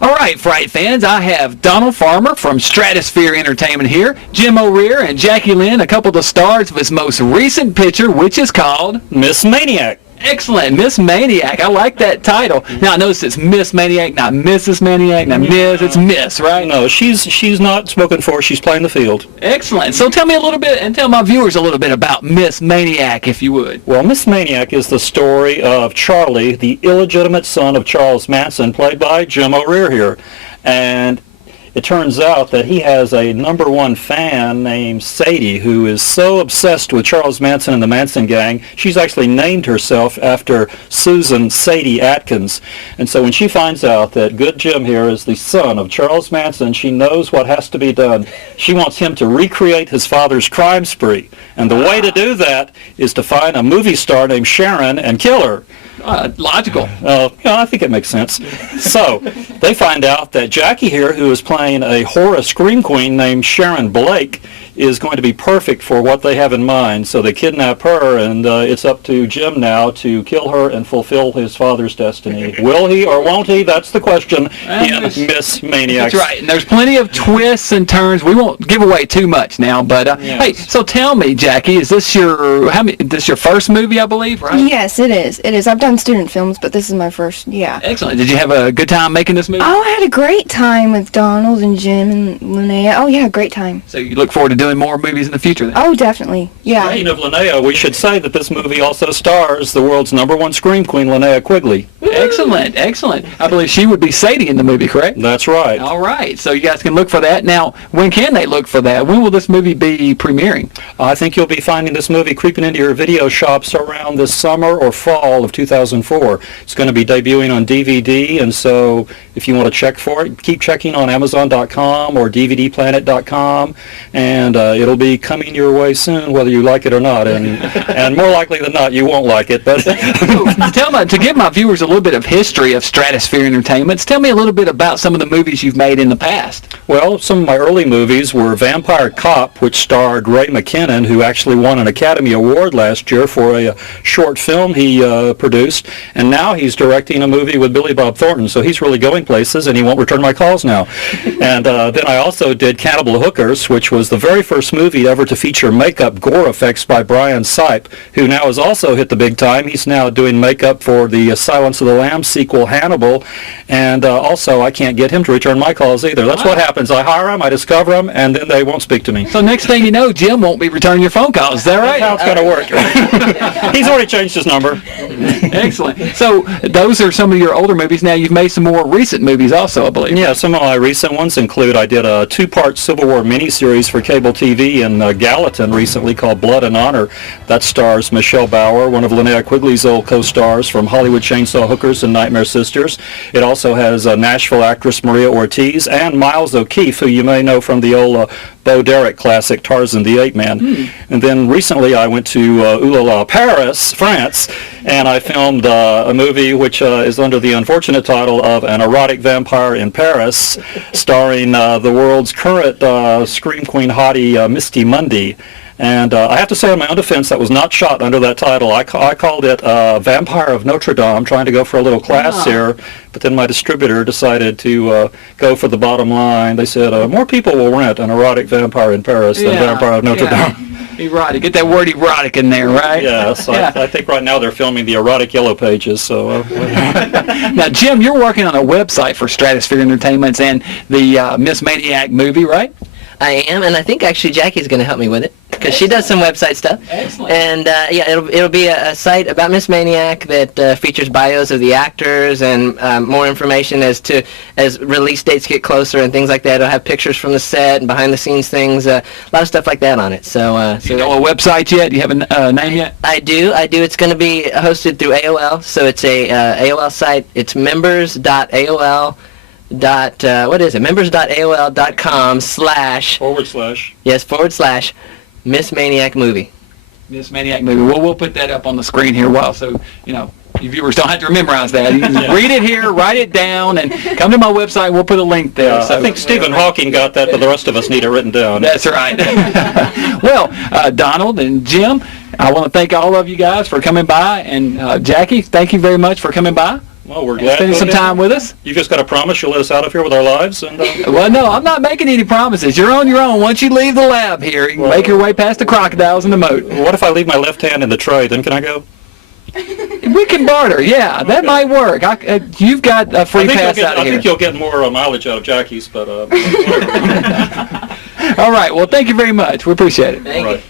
All right, Fright fans, I have Donald Farmer from Stratosphere Entertainment here, Jim O'Rear and Jackie Lynn, a couple of the stars of his most recent picture, which is called Miss Maniac. Excellent, Miss Maniac. I like that title. Now, I notice it's Miss Maniac, not Mrs. Maniac, not Miss, it's Miss, right? No, she's not spoken for. She's playing the field. Excellent. So tell me a little bit, and tell my viewers a little bit about Miss Maniac, if you would. Well, Miss Maniac is the story of Charlie, the illegitimate son of Charles Manson, played by Jim O'Rear here. And it turns out that he has a #1 fan named Sadie who is so obsessed with Charles Manson and the Manson gang, she's actually named herself after Susan Sadie Atkins. And so when she finds out that good Jim here is the son of Charles Manson, she knows what has to be done. She wants him to recreate his father's crime spree. And the way to do that is to find a movie star named Sharon and kill her. Logical. I think it makes sense. So they find out that Jackie here, who is playing a horror scream queen named Sharon Blake, is going to be perfect for what they have in mind. So they kidnap her, and it's up to Jim now to kill her and fulfill his father's destiny. Will he or won't he? That's the question in Miss Maniac. That's right. And there's plenty of twists and turns. We won't give away too much now, but Yes. hey, so tell me, Jackie, is this your first movie, I believe, right? Yes, it is. It is. I've done student films, but this is my first, yeah. Excellent. Did you have a good time making this movie? Oh, I had a great time with Donald and Jim and Linnea. Oh, yeah, great time. So you look forward to doing more movies in the future then? Oh, definitely. Yeah. Speaking of Linnea, we should say that this movie also stars the world's #1 scream queen, Linneq Quigley. Excellent, excellent. I believe she would be Sadie in the movie, correct? That's right. All right, so you guys can look for that. Now, when can they look for that? When will this movie be premiering? I think you'll be finding this movie creeping into your video shops around this summer or fall of 2004. It's going to be debuting on DVD, and so if you want to check for it, keep checking on Amazon.com or DVDplanet.com, and it'll be coming your way soon, whether you like it or not. And more likely than not, you won't like it. But To give my viewers a little bit of history of Stratosphere Entertainments, tell me a little bit about some of the movies you've made in the past. Well, some of my early movies were Vampire Cop, which starred Ray McKinnon, who actually won an Academy Award last year for a short film he produced, and now he's directing a movie with Billy Bob Thornton, so he's really going places, and he won't return my calls now. And then I also did Cannibal Hookers, which was the very first movie ever to feature makeup gore effects by Brian Sipe, who now has also hit the big time. He's now doing makeup for the Silence of the Lambs sequel, Hannibal, and also I can't get him to return my calls either. That's what happens. I hire him, I discover them, and then they won't speak to me. So next thing you know, Jim won't be returning your phone calls. Is that right? That's how it's going to work. He's already changed his number. Excellent. So those are some of your older movies. Now you've made some more recent movies also, I believe. Yeah, some of my recent ones include I did a 2-part Civil War miniseries for cable TV in Gallatin recently called Blood and Honor. That stars Michelle Bauer, one of Linneq Quigley's old co-stars from Hollywood Chainsaw Hookers and Nightmare Sisters. It also has Nashville actress Maria Ortiz and Miles O'Keefe, who you may know from the old Bo Derek classic Tarzan the Ape Man. And then recently I went to Oulala, Paris, France, and I filmed a movie which is under the unfortunate title of An Erotic Vampire in Paris, starring the world's current scream queen hottie Misty Mundy. And I have to say, in my own defense, that was not shot under that title. I called it Vampire of Notre Dame, trying to go for a little class here. But then my distributor decided to go for the bottom line. They said, more people will rent An Erotic Vampire in Paris than Vampire of Notre Dame. Erotic. Get that word erotic in there, right? Yes. I think right now they're filming the erotic Yellow Pages. So. Now, Jim, you're working on a website for Stratosphere Entertainments and the Miss Maniac movie, right? I am, and I think actually Jackie's going to help me with it because she does some website stuff. Excellent. And yeah, it'll be a site about Miss Maniac that features bios of the actors and more information as release dates get closer and things like that. It'll have pictures from the set and behind the scenes things, a lot of stuff like that on it. So, Do you know a website yet? Do you have a name yet? I do. It's going to be hosted through AOL, so it's a AOL site. It's members.aol. What is it? members.aol.com/ / Miss Maniac movie. Miss Maniac movie. Well, we'll put that up on the screen here so your viewers don't have to memorize that. You can read it here, write it down, and come to my website. We'll put a link there. I think Stephen Hawking got that, but the rest of us need it written down. That's right. Well, Donald and Jim, I want to thank all of you guys for coming by, and Jackie, thank you very much for coming by. Well, we're glad spending to some have time with us. You just got to promise you'll let us out of here with our lives. And Well, no, I'm not making any promises. You're on your own. Once you leave the lab here, you can make your way past the crocodiles in the moat. what if I leave my left hand in the tray? Then can I go? We can barter. Yeah, that might work. You've got a free pass out of I here. think you'll get more mileage out of Jackie's, but whatever. All right. Well, thank you very much. We appreciate it. Thank All you. right.